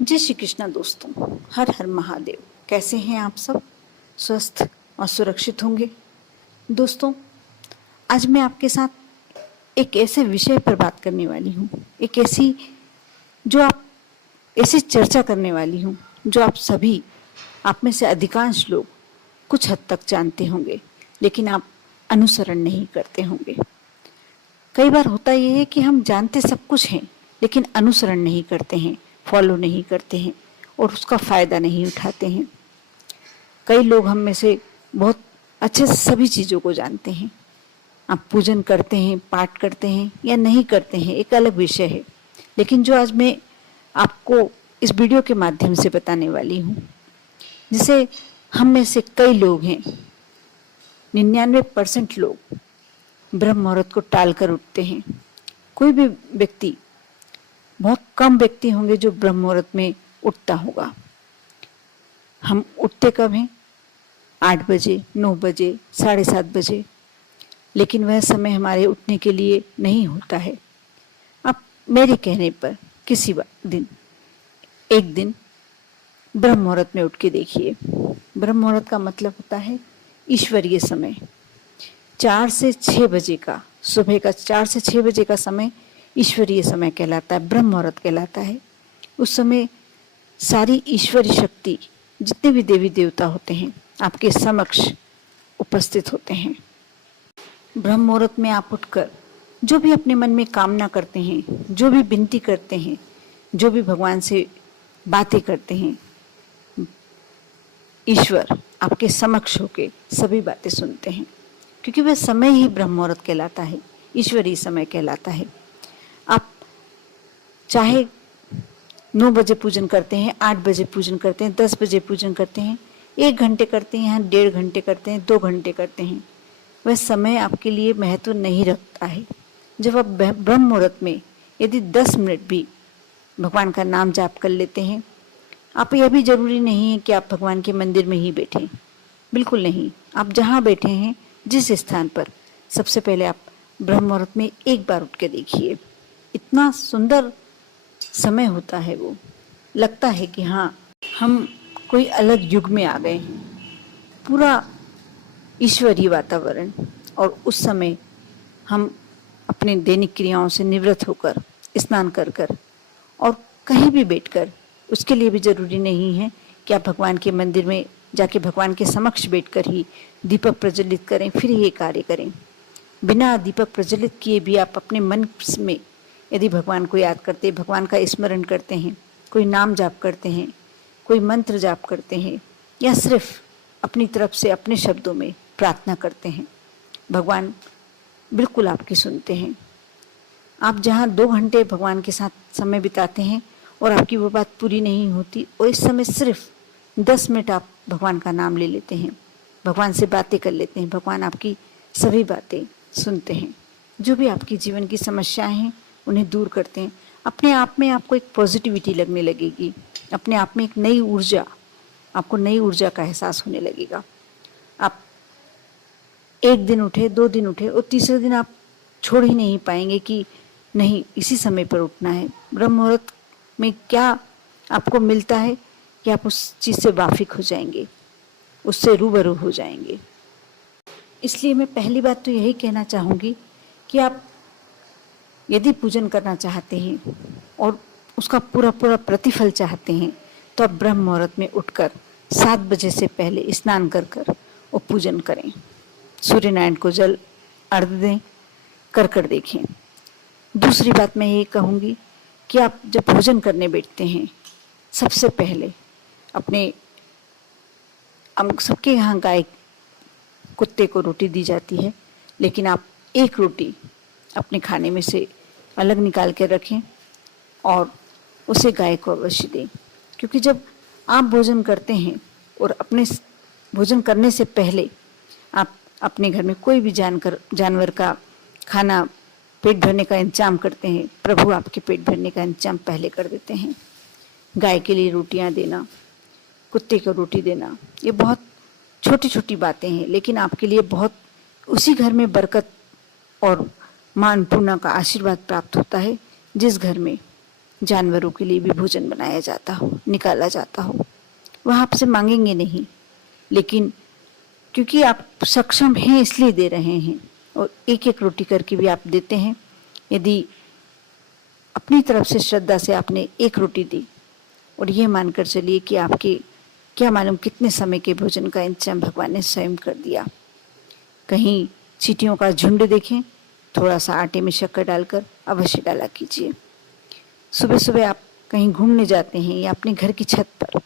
जय श्री कृष्णा दोस्तों। हर हर महादेव। कैसे हैं आप सब? स्वस्थ और सुरक्षित होंगे। दोस्तों, आज मैं आपके साथ एक ऐसे विषय पर बात करने वाली हूँ, एक ऐसी ऐसी चर्चा करने वाली हूँ जो आप में से अधिकांश लोग कुछ हद तक जानते होंगे, लेकिन आप अनुसरण नहीं करते होंगे। कई बार होता यह है कि हम जानते सब कुछ हैं, लेकिन अनुसरण नहीं करते हैं, फॉलो नहीं करते हैं और उसका फायदा नहीं उठाते हैं। कई लोग हम में से बहुत अच्छे से सभी चीज़ों को जानते हैं। आप पूजन करते हैं, पाठ करते हैं या नहीं करते हैं, एक अलग विषय है। लेकिन जो आज मैं आपको इस वीडियो के माध्यम से बताने वाली हूँ, जिसे हम में से कई लोग हैं, 99% लोग ब्रह्म मुहूर्त को टाल कर उठते हैं। कोई भी व्यक्ति, बहुत कम व्यक्ति होंगे जो ब्रह्म मुहूर्त में उठता होगा। हम उठते कब हैं? 8 बजे, 9 बजे, 7:30 बजे। लेकिन वह समय हमारे उठने के लिए नहीं होता है। आप मेरे कहने पर किसी दिन, एक दिन ब्रह्म मुहूर्त में उठ के देखिए। ब्रह्म मुहूर्त का मतलब होता है ईश्वरीय समय। 4 से 6 बजे का, सुबह का 4 से 6 बजे का समय ईश्वरीय समय कहलाता है, ब्रह्म मुहूर्त कहलाता है। उस समय सारी ईश्वरी शक्ति, जितने भी देवी देवता होते हैं, आपके समक्ष उपस्थित होते हैं। ब्रह्म मुहूर्त में आप उठकर जो भी अपने मन में कामना करते हैं, जो भी विनती करते हैं, जो भी भगवान से बातें करते हैं, ईश्वर आपके समक्ष होके सभी बातें सुनते हैं, क्योंकि वह समय ही ब्रह्म मुहूर्त कहलाता है, ईश्वरीय समय कहलाता है। आप चाहे 9 बजे पूजन करते हैं, 8 बजे पूजन करते हैं, 10 बजे पूजन करते हैं, 1 घंटे करते हैं, 1.5 घंटे करते हैं, 2 घंटे करते हैं, वह समय आपके लिए महत्व नहीं रखता है। जब आप ब्रह्म मुहूर्त में यदि 10 मिनट भी भगवान का नाम जाप कर लेते हैं, आप यह भी जरूरी नहीं है कि आप भगवान के मंदिर में ही बैठें, बिल्कुल नहीं। आप जहाँ बैठे हैं, जिस स्थान पर, सबसे पहले आप ब्रह्म मुहूर्त में एक बार उठ के देखिए। इतना सुंदर समय होता है, वो लगता है कि हाँ, हम कोई अलग युग में आ गए हैं। पूरा ईश्वरीय वातावरण, और उस समय हम अपने दैनिक क्रियाओं से निवृत्त होकर, स्नान कर कर और कहीं भी बैठकर, उसके लिए भी जरूरी नहीं है कि आप भगवान के मंदिर में जाके भगवान के समक्ष बैठकर ही दीपक प्रज्वलित करें, फिर ये कार्य करें। बिना दीपक प्रज्वलित किए भी आप अपने मन में यदि भगवान को याद करते, भगवान का स्मरण करते हैं, कोई नाम जाप करते हैं, कोई मंत्र जाप करते हैं, या सिर्फ अपनी तरफ से अपने शब्दों में प्रार्थना करते हैं, भगवान बिल्कुल आपकी सुनते हैं। आप जहाँ 2 घंटे भगवान के साथ समय बिताते हैं और आपकी वो बात पूरी नहीं होती, और इस समय सिर्फ 10 मिनट आप भगवान का नाम ले लेते हैं, भगवान से बातें कर लेते हैं, भगवान आपकी सभी बातें सुनते हैं। जो भी आपकी जीवन की समस्याएं हैं, उन्हें दूर करते हैं। अपने आप में आपको एक पॉजिटिविटी लगने लगेगी, अपने आप में एक नई ऊर्जा, आपको नई ऊर्जा का एहसास होने लगेगा। आप 1 दिन उठे, 2 दिन उठे, और तीसरे दिन आप छोड़ ही नहीं पाएंगे कि नहीं, इसी समय पर उठना है। ब्रह्म मुहूर्त में क्या आपको मिलता है कि आप उस चीज़ से वाकिफ हो जाएंगे, उससे रूबरू हो जाएंगे। इसलिए मैं पहली बात तो यही कहना चाहूँगी कि आप यदि पूजन करना चाहते हैं और उसका पूरा पूरा प्रतिफल चाहते हैं, तो आप ब्रह्म मुहूर्त में उठकर 7 बजे से पहले स्नान कर कर और पूजन करें। सूर्य नारायण को जल अर्घ्य दें, कर देखें। दूसरी बात मैं ये कहूँगी कि आप जब भोजन करने बैठते हैं, सबसे पहले सबके यहाँ गाय, कुत्ते को रोटी दी जाती है, लेकिन आप एक रोटी अपने खाने में से अलग निकाल के रखें और उसे गाय को अवश्य दें। क्योंकि जब आप भोजन करते हैं और अपने भोजन करने से पहले आप अपने घर में कोई भी जानवर का खाना, पेट भरने का इंतजाम करते हैं, प्रभु आपके पेट भरने का इंतजाम पहले कर देते हैं। गाय के लिए रोटियां देना, कुत्ते को रोटी देना, ये बहुत छोटी छोटी बातें हैं, लेकिन आपके लिए बहुत, उसी घर में बरकत और मान पूर्णा का आशीर्वाद प्राप्त होता है जिस घर में जानवरों के लिए भी भोजन बनाया जाता हो, निकाला जाता हो, वह आपसे मांगेंगे नहीं, लेकिन क्योंकि आप सक्षम हैं इसलिए दे रहे हैं, और एक एक रोटी करके भी आप देते हैं। यदि अपनी तरफ से श्रद्धा से आपने एक रोटी दी, और ये मानकर चलिए कि आपके क्या मालूम कितने समय के भोजन का इंतजाम भगवान ने स्वयं कर दिया। कहीं चींटियों का झुंड देखें, थोड़ा सा आटे में शक्कर डालकर अवश्य डाला कीजिए। सुबह सुबह आप कहीं घूमने जाते हैं या अपने घर की छत पर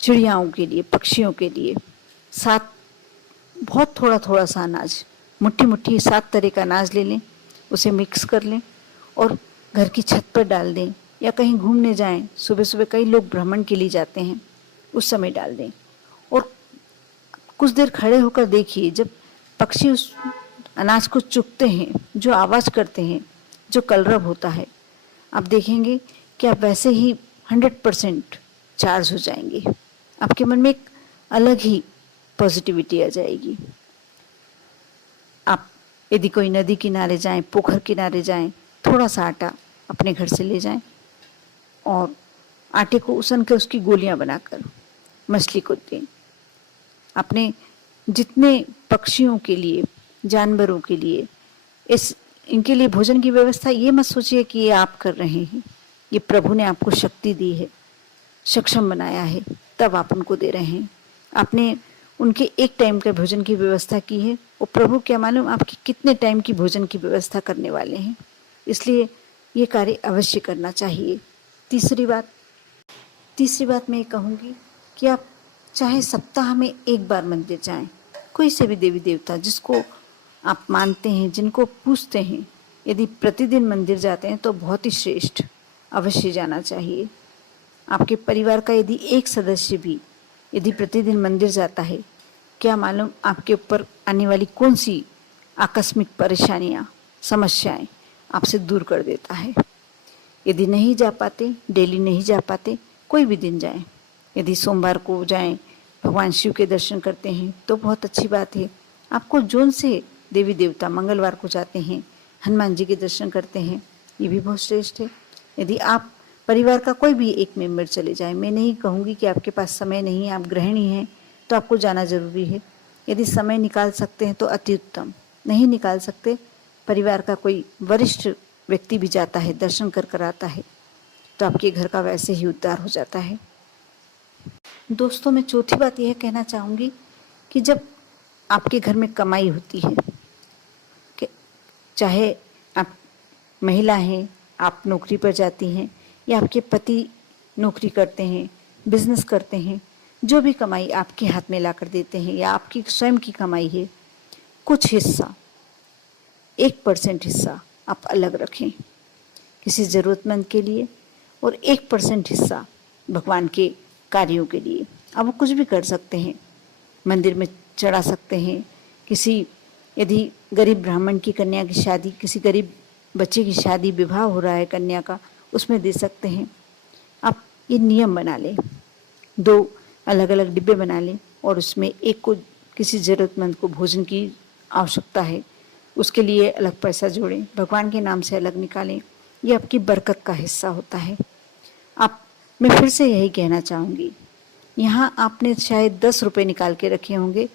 चिड़ियाओं के लिए, पक्षियों के लिए सात बहुत थोड़ा थोड़ा सा अनाज, मुट्ठी मुट्ठी 7 तरह का अनाज ले लें, उसे मिक्स कर लें और घर की छत पर डाल दें, या कहीं घूमने जाएं, सुबह सुबह कई लोग भ्रमण के लिए जाते हैं, उस समय डाल दें। और कुछ देर खड़े होकर देखिए, जब पक्षी उस अनाज को चुगते हैं, जो आवाज़ करते हैं, जो कलरव होता है, आप देखेंगे कि आप वैसे ही 100% चार्ज हो जाएंगे। आपके मन में एक अलग ही पॉजिटिविटी आ जाएगी। आप यदि कोई नदी किनारे जाएं, पोखर किनारे जाएं, थोड़ा सा आटा अपने घर से ले जाएं और आटे को उसन कर उसकी गोलियां बनाकर मछली को दें। अपने जितने पक्षियों के लिए, जानवरों के लिए, इनके लिए भोजन की व्यवस्था ये मत सोचिए कि ये आप कर रहे हैं, ये प्रभु ने आपको शक्ति दी है, सक्षम बनाया है, तब आप उनको दे रहे हैं। आपने उनके एक टाइम के भोजन की व्यवस्था की है, वो प्रभु क्या मालूम आपकी कितने टाइम की भोजन की व्यवस्था करने वाले हैं। इसलिए ये कार्य अवश्य करना चाहिए। तीसरी बात मैं ये कहूँगी कि आप चाहे सप्ताह में एक बार मंदिर जाएं, कोई से भी देवी देवता जिसको आप मानते हैं, जिनको पूजते हैं, यदि प्रतिदिन मंदिर जाते हैं तो बहुत ही श्रेष्ठ, अवश्य जाना चाहिए। आपके परिवार का यदि एक सदस्य भी यदि प्रतिदिन मंदिर जाता है, क्या मालूम आपके ऊपर आने वाली कौन सी आकस्मिक परेशानियां, समस्याएं आपसे दूर कर देता है। यदि नहीं जा पाते, डेली नहीं जा पाते, कोई भी दिन जाएं। यदि सोमवार को जाएं, भगवान शिव के दर्शन करते हैं तो बहुत अच्छी बात है। आपको जोन से देवी देवता, मंगलवार को जाते हैं, हनुमान जी के दर्शन करते हैं, ये भी बहुत श्रेष्ठ है। यदि आप परिवार का कोई भी एक मेंबर चले जाए, मैं नहीं कहूँगी कि आपके पास समय नहीं है, आप गृहिणी हैं तो आपको जाना जरूरी है। यदि समय निकाल सकते हैं तो अति उत्तम, नहीं निकाल सकते, परिवार का कोई वरिष्ठ व्यक्ति भी जाता है, दर्शन कर आता है, तो आपके घर का वैसे ही उद्धार हो जाता है। दोस्तों, मैं चौथी बात यह कहना चाहूँगी कि जब आपके घर में कमाई होती है, कि चाहे आप महिला हैं, आप नौकरी पर जाती हैं, या आपके पति नौकरी करते हैं, बिजनेस करते हैं, जो भी कमाई आपके हाथ में ला कर देते हैं या आपकी स्वयं की कमाई है, कुछ हिस्सा, 1% हिस्सा आप अलग रखें किसी ज़रूरतमंद के लिए, और 1% हिस्सा भगवान के कार्यों के लिए। अब वो कुछ भी कर सकते हैं, मंदिर में चढ़ा सकते हैं, किसी यदि गरीब ब्राह्मण की कन्या की शादी, किसी गरीब बच्चे की शादी, विवाह हो रहा है कन्या का, उसमें दे सकते हैं। आप ये नियम बना लें, 2 अलग अलग डिब्बे बना लें, और उसमें एक को किसी ज़रूरतमंद को भोजन की आवश्यकता है, उसके लिए अलग पैसा जोड़ें, भगवान के नाम से अलग निकालें। ये आपकी बरकत का हिस्सा होता है। मैं फिर से यही कहना चाहूँगी, यहाँ आपने शायद 10 रुपये निकाल के रखे होंगे,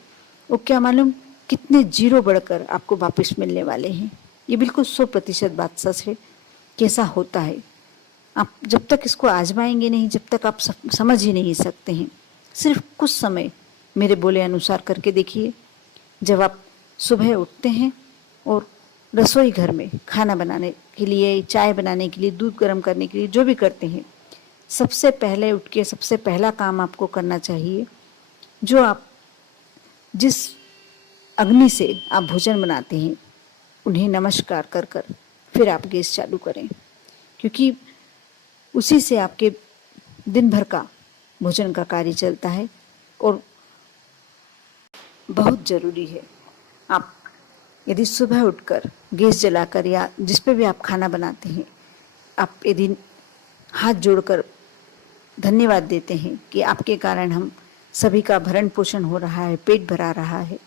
वो क्या मालूम कितने जीरो बढ़कर आपको वापस मिलने वाले हैं। ये बिल्कुल 100% बात सच है। कैसा होता है, आप जब तक इसको आजमाएंगे नहीं, जब तक आप समझ ही नहीं सकते हैं। सिर्फ कुछ समय मेरे बोले अनुसार करके देखिए। जब आप सुबह उठते हैं और रसोई घर में खाना बनाने के लिए, चाय बनाने के लिए, दूध गर्म करने के लिए जो भी करते हैं, सबसे पहले उठ के सबसे पहला काम आपको करना चाहिए, जो आप जिस अग्नि से आप भोजन बनाते हैं उन्हें नमस्कार कर कर फिर आप गैस चालू करें, क्योंकि उसी से आपके दिन भर का भोजन का कार्य चलता है और बहुत ज़रूरी है। आप यदि सुबह उठकर गैस जलाकर या जिस पे भी आप खाना बनाते हैं, आप यदि हाथ जोड़कर धन्यवाद देते हैं कि आपके कारण हम सभी का भरण पोषण हो रहा है, पेट भरा रहा है,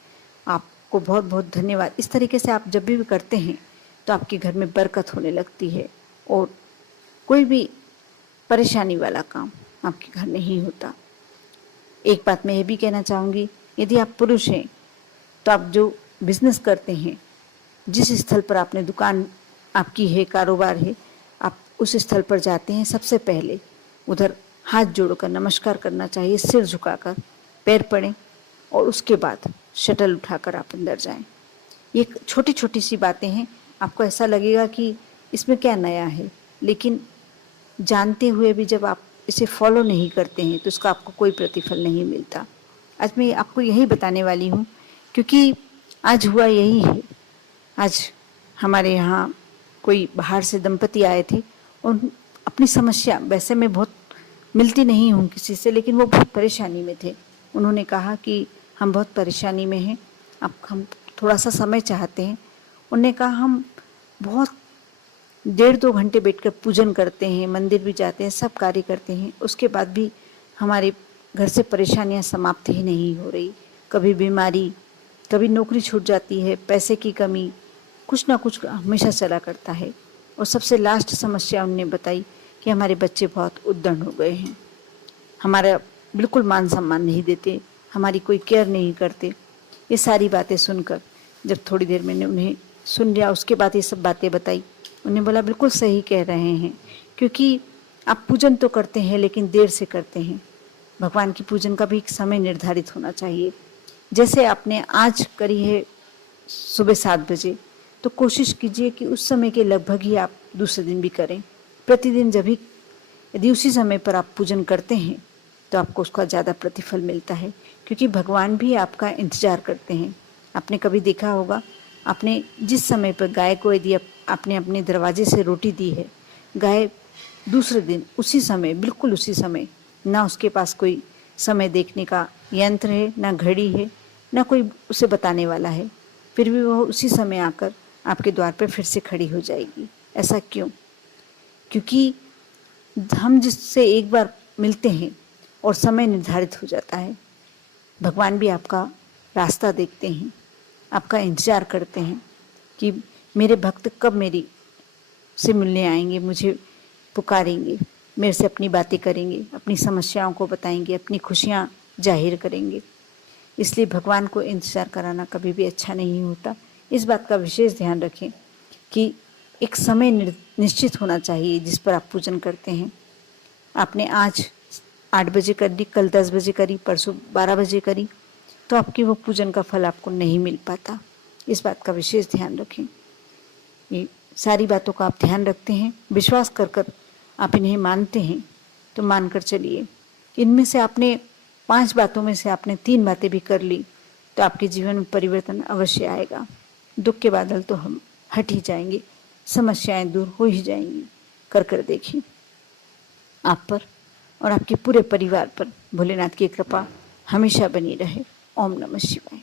आपको बहुत बहुत धन्यवाद। इस तरीके से आप जब भी करते हैं तो आपके घर में बरकत होने लगती है और कोई भी परेशानी वाला काम आपके घर नहीं होता। एक बात मैं ये भी कहना चाहूँगी, यदि आप पुरुष हैं तो आप जो बिजनेस करते हैं, जिस स्थल पर आपने दुकान आपकी है, कारोबार है, आप उस स्थल पर जाते हैं, सबसे पहले उधर हाथ जोड़कर नमस्कार करना चाहिए, सिर झुकाकर पैर पड़ें और उसके बाद शटल उठाकर आप अंदर जाएं। ये छोटी छोटी सी बातें हैं, आपको ऐसा लगेगा कि इसमें क्या नया है, लेकिन जानते हुए भी जब आप इसे फॉलो नहीं करते हैं तो उसका आपको कोई प्रतिफल नहीं मिलता। आज मैं आपको यही बताने वाली हूँ, क्योंकि आज हुआ यही है। आज हमारे यहाँ कोई बाहर से दंपति आए थे और अपनी समस्या, वैसे मैं बहुत मिलती नहीं हूँ किसी से, लेकिन वो बहुत परेशानी में थे। उन्होंने कहा कि हम बहुत परेशानी में हैं, हम थोड़ा सा समय चाहते हैं। उन्होंने कहा हम बहुत 1.5-2 घंटे बैठकर पूजन करते हैं, मंदिर भी जाते हैं, सब कार्य करते हैं, उसके बाद भी हमारे घर से परेशानियां समाप्त ही नहीं हो रही। कभी बीमारी, कभी नौकरी छूट जाती है, पैसे की कमी, कुछ ना कुछ हमेशा चला करता है। और सबसे लास्ट समस्या उन्होंने बताई कि हमारे बच्चे बहुत उद्दंड हो गए हैं, हमारा बिल्कुल मान सम्मान नहीं देते, हमारी कोई केयर नहीं करते। ये सारी बातें सुनकर जब थोड़ी देर मैंने उन्हें सुन लिया, उसके बाद ये सब बातें बताई, उन्हें बोला बिल्कुल सही कह रहे हैं, क्योंकि आप पूजन तो करते हैं लेकिन देर से करते हैं। भगवान की पूजन का भी एक समय निर्धारित होना चाहिए। जैसे आपने आज करी है सुबह 7 बजे, तो कोशिश कीजिए कि उस समय के लगभग ही आप दूसरे दिन भी करें। प्रतिदिन जब भी यदि उसी समय पर आप पूजन करते हैं तो आपको उसका ज़्यादा प्रतिफल मिलता है, क्योंकि भगवान भी आपका इंतजार करते हैं। आपने कभी देखा होगा, आपने जिस समय पर गाय को यदि आपने अपने दरवाजे से रोटी दी है, गाय दूसरे दिन उसी समय, बिल्कुल उसी समय, ना उसके पास कोई समय देखने का यंत्र है, ना घड़ी है, ना कोई उसे बताने वाला है, फिर भी वह उसी समय आकर आपके द्वार पर फिर से खड़ी हो जाएगी। ऐसा क्यों? क्योंकि हम जिससे एक बार मिलते हैं और समय निर्धारित हो जाता है, भगवान भी आपका रास्ता देखते हैं, आपका इंतजार करते हैं कि मेरे भक्त कब मेरी से मिलने आएंगे, मुझे पुकारेंगे, मेरे से अपनी बातें करेंगे, अपनी समस्याओं को बताएंगे, अपनी खुशियाँ जाहिर करेंगे। इसलिए भगवान को इंतजार कराना कभी भी अच्छा नहीं होता। इस बात का विशेष ध्यान रखें कि एक समय निश्चित होना चाहिए जिस पर आप पूजन करते हैं। आपने आज 8 बजे कर दी, कल 10 बजे करी, परसों 12 बजे करी, तो आपकी वो पूजन का फल आपको नहीं मिल पाता। इस बात का विशेष ध्यान रखें। ये सारी बातों का आप ध्यान रखते हैं, विश्वास कर कर आप इन्हें मानते हैं, तो मानकर चलिए। इनमें से आपने 5 बातों में से आपने 3 बातें भी कर ली तो आपके जीवन में परिवर्तन अवश्य आएगा। दुख के बादल तो हम हट ही जाएंगे, समस्याएं दूर हो ही जाएंगी। कर देखिए, आप पर और आपके पूरे परिवार पर भोलेनाथ की कृपा हमेशा बनी रहे। ओम नमः शिवाय।